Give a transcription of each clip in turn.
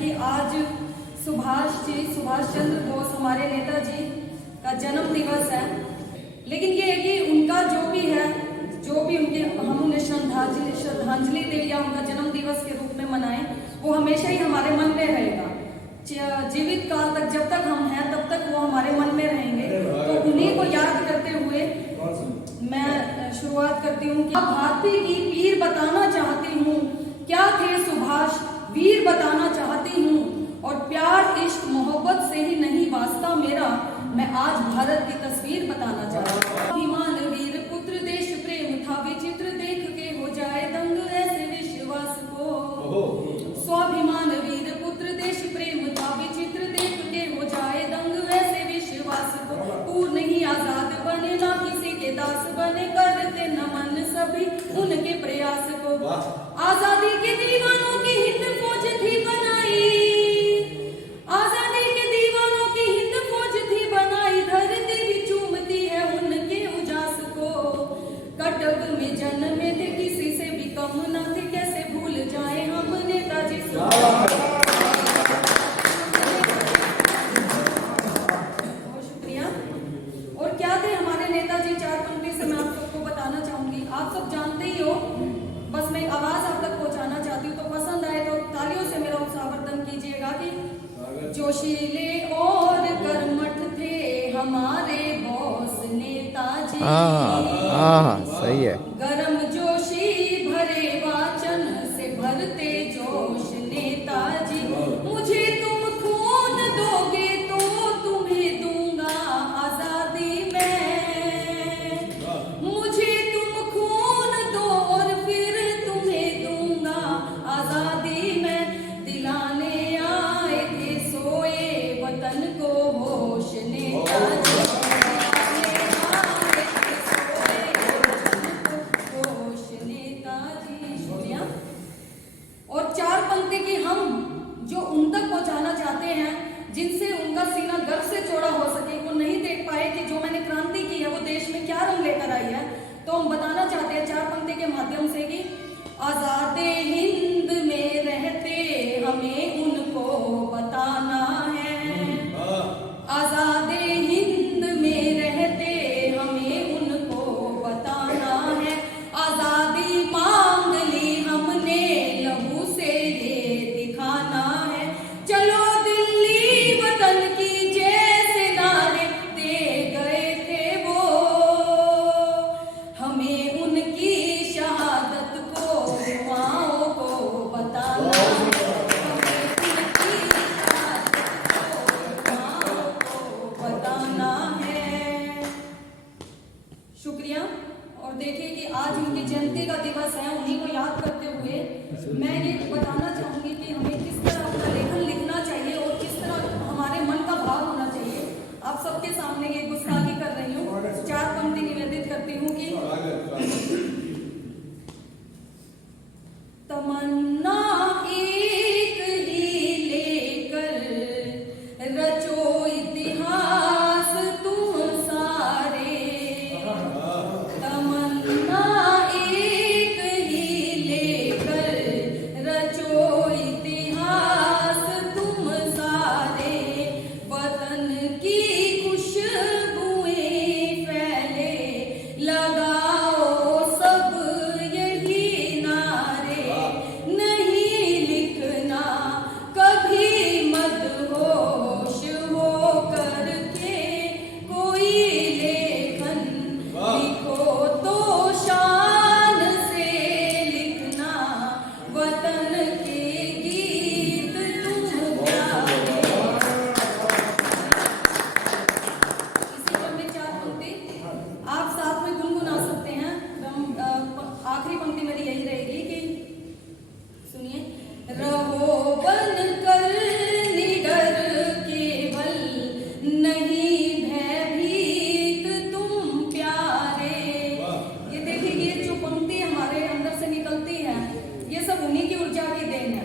कि आज सुभाष चंद्र बोस हमारे नेताजी का जन्म दिवस है। लेकिन ये है कि उनका जो भी उनके हम उन्हें श्रद्धांजलि दे या उनका जन्म दिवस के रूप में मनाएं, वो हमेशा ही हमारे मन में रहेगा। जीवित काल तक, जब तक हम हैं तब तक वो हमारे मन में रहेंगे। तो उन्हीं को याद करते हुए मैं शुरुआत करती हूँ कि भारती की वीर बताना चाहती हूँ, क्या थे सुभाष वीर बताना चाहती हूँ, और प्यार इश्क मोहब्बत से ही नहीं वास्ता मेरा, मैं आज भारत की तस्वीर बताना चाहती हूँ। अभिमान वीर पुत्र देश प्रेम था विचित्र, देख के हो जाए दंग ऐसे विश्वास को। स्वाभिमान वीर पुत्र देश प्रेम था विचित्र, देख के हो जाए दंग ऐसे विश्वास को। पूर्ण ही आजाद बने ना किसी के दास बने, करते नमन सभी उनके प्रयास को। आजादी के दीवानों की हिंद फौज थी बनाई, आजादी के दीवानों की हिंद फौज थी बनाई, धरती भी चूमती है उनके उजास को। कटक में जन्मे थे किसी से भी कम न थे, कैसे भूल जाए हम नेताजी सुभाष। शुक्रिया। और क्या थे हमारे नेताजी, चार पंक्ति से मैं आप सबको बताना चाहूंगी। आप सब जानते ही हो, बस मैं आवाज आप तक पहुंचाना चाहती हूँ। तो पसंद आए तो तालियों से मेरा उत्साहवर्धन कीजिएगा कि जोशीले और कर्मठ थे हमारे बॉस नेताजी। सही है। गरम जोशी भरे वाचन से भरते जोश नेताजी। मुझे तुम खून दोगे तो तुम्हें दूंगा आजादी मैं, मुझे तुम खून दो और फिर तुम्हें दूंगा आजादी मैं। दिलाने आए थे सोए वतन को होश नेताजी, जो उन तक पहुंचाना चाहते हैं जिनसे उनका सीना गर्व से चौड़ा हो सके। वो नहीं देख पाए कि जो मैंने क्रांति की है वो देश में क्या रंग लेकर आई है। तो हम बताना चाहते हैं चार पंक्ति के माध्यम से कि आजादे हिंद में रहते हमें उनको बताना है, आजादे हिंद में रहते हमें उनको बताना है। आजादी मांग ली हमने लहू से ये दिखाना है, चलो दिल्ली वतन की जैसे नारे दे गए थे वो, हमें उनकी शहादत को युवाओं को बताना है, हमें उनकी शहादत को युवाओं को बताना है। शुक्रिया। और देखिए कि आज उनकी जयंती का दिवस है। उन्हीं को याद करते हुए मैं ये बताना चाहूंगी कि हमें किस तरह अपना लेखन लिखना चाहिए और किस तरह हमारे मन का भाव होना चाहिए। आप सबके सामने ये गुस्ताखी कर रही हूँ, चार पंक्ति निवेदित करती हूँ कि तमन्ना एक ही लेकर रचो इतिहास तुम सारे, तमन्ना एक ही लेकर रचो इतिहास तुम सारे। वतन की खुशबुएं फैले लगाओ सब यही नारे, नहीं लिखना कभी मदहोश हो करके कोई लेखन, लिखो तो शान से लिखना वतन के गीत तुम प्यारे। इसी क्रम में चार पंक्ति आप साथ में गुनगुना सकते हैं। आखिरी पंक्ति मेरी यही रहेगी कि सुनिए, रहो बनकर निडर केवल नहीं भयभीत तुम प्यारे। ये देखिए, ये जो पंक्ति हमारे अंदर से निकलती है ये सब उन्हीं की ऊर्जा की देन है।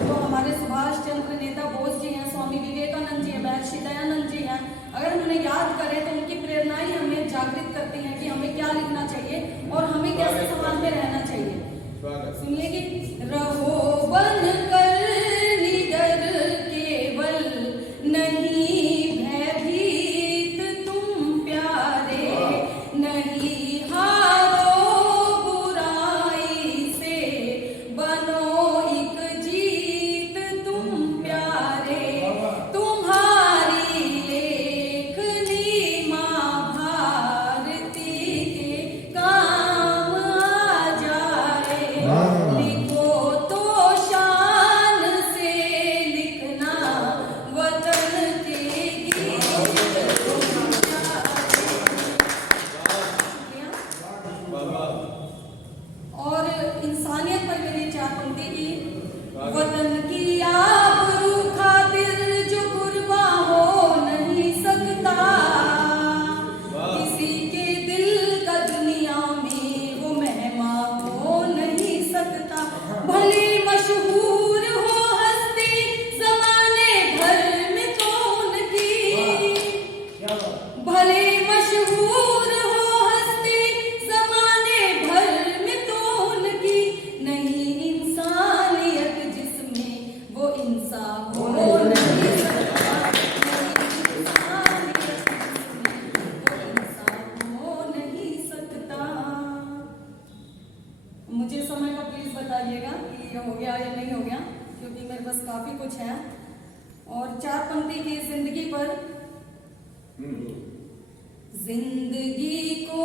तो हमारे सुभाष चंद्र नेता बोस जी हैं, स्वामी विवेकानंद जी हैं, महर्षि दयानंद जी हैं। अगर हम उन्हें याद करें तो उनकी प्रेरणाएं हमें जागृत करती हैं कि हमें क्या लिखना चाहिए और हमें कैसे समाज में रहना चाहिए। सुनिए कि रहो बनकर निडर मेरे पास काफी कुछ है। और 4 पंक्ति की जिंदगी पर। जिंदगी को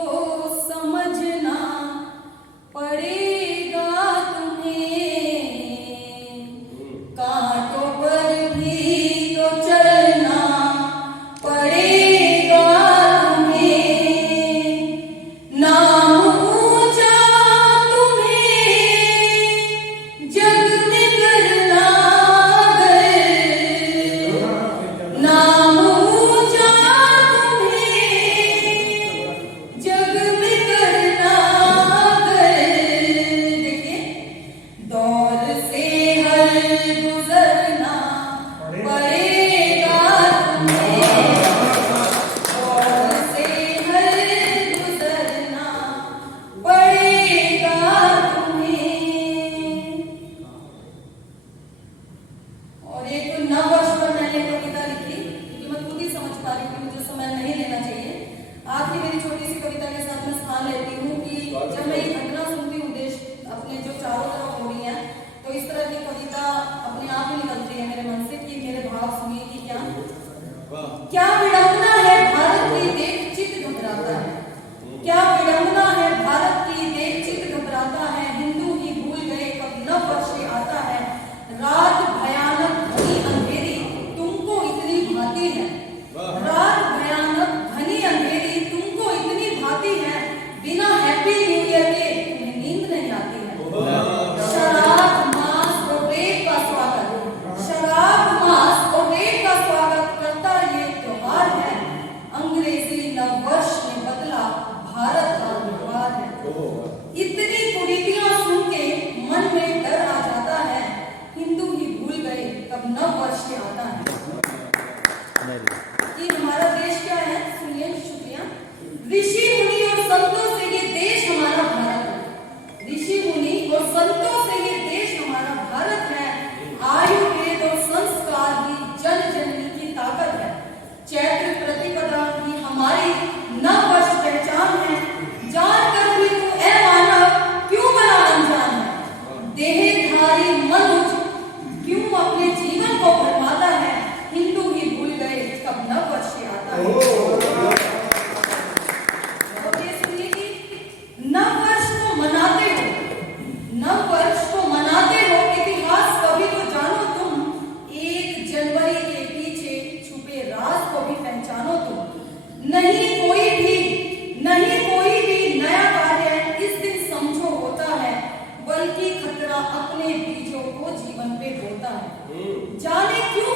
समझना पड़ेगा तुम्हें, कांटों पर भी तो चलना पड़ेगा तुम्हें, नाम ऊंचा तुम्हें जग में करना अगर, नाम ऊंचा तुम्हें जग में करना अगर। देखिए, दौर से हर गुजरना पड़ेगा तुम्हें, दौर से हर गुजरना पड़ेगा तुम्हें। और एक नव वर्ष पर मैंने कविता लिखी, क्योंकि मैं खुद ही समझ पा रही हूँ कि मुझे समय नहीं लेना चाहिए। आज की मेरी छोटी सी कविता के साथ मैं स्थान लेती हूँ कि जब मैं ये घटना सुनती हूँ देश अपने जो चारों तरफ हो रही है, तो इस तरह की कविता अपने आप ही निकलती है मेरे मन से कि मेरे भाव सुनिए कि क्या विडंबना है भारत की देख चित्त घबराता है, क्या विडंबना है भारत की देख चित्त घबराता है, हिंदू ही भूल गए कब नव वर्ष आता है, रात भयानक घनी अंधेरी तुमको इतनी भाती है, रात भयानक घनी अंधेरी तुमको इतनी भाती है, बिना हैप्पी न्यू ईयर के तुम्हें नींद नहीं आती है। शराब मांस और रेत का स्वागत, शराब मांस और रेत का स्वागत करता ये त्योहार है, अंग्रेजी नव वर्ष ने बदला भारत का व्यवहार है। इतनी कुरीतियां सुन के मन में डर आ जाता है, हिंदू ही भूल गए कब नव वर्ष आता है। कि हमारा देश क्या है, सुनिए, शुक्रिया। ऋषि मुनि और संतों से ये देश हमारा भारत है, ऋषि मुनि और संतों से ये देश हमारा भारत है, आयुर्वेद और संस्कार ही जन जननी की ताकत है, चैत्र प्रतिपदा ही हमारी नव वर्ष पहचान है, जानकर भी तू ऐ मानव क्यों बना अनजान है, देहधारी मनुष्य क्यों अपने जीवन को बर्बादा है, हिंदू ही भूल गए कब नव वर्ष आता है। और ये सुनिए कि नव वर्ष को मनाते हो, नव वर्ष को मनाते हो, इतिहास कभी तो जानो तुम, 1 जनवरी के पीछे छुपे राज को भी पहचानो तुम, नहीं कोई भी नया कार्य इस दिन समझो होता है, बल्कि खतरा अपने बीजों को जीवन पे बोता है। जाने क्यों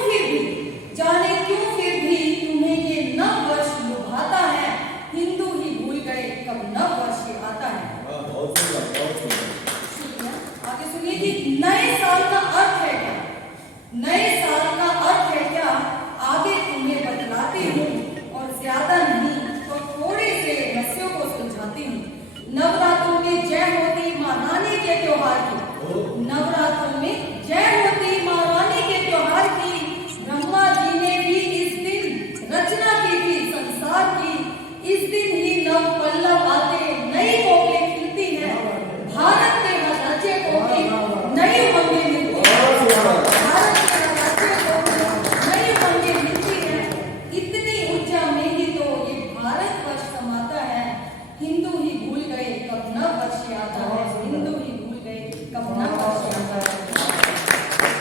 फिर भी तुम्हें ये नव वर्ष लुभाता है, हिंदू ही भूल गए कब नव वर्ष आता है। शुक्रिया। आगे सुनिए कि नए साल का अर्थ है क्या, नए साल का अर्थ है क्या, आगे तुम्हें बतलाती हूँ, और ज्यादा नहीं तो थोड़े से रहस्यों को सुलझाती हूँ। नवरात्रों में जय होती माँ रानी के त्योहार की, नवरात्रों में जय होती माँ रानी के त्योहार की, ब्रह्मा जी ने भी इस दिन रचना की थी संसार की, इस दिन ही नव पल्लव आते नई कोकिलें खिलती है, भारत के हर राज्य को भी नई उमंगें मिलती है, भारत के हर राज्य को भी नई उमंगें मिलती है, इतनी ऊर्जा में ही तो ये भारत वर्ष समाता है, हिंदू ही भूल गए कब नव वर्ष आता है।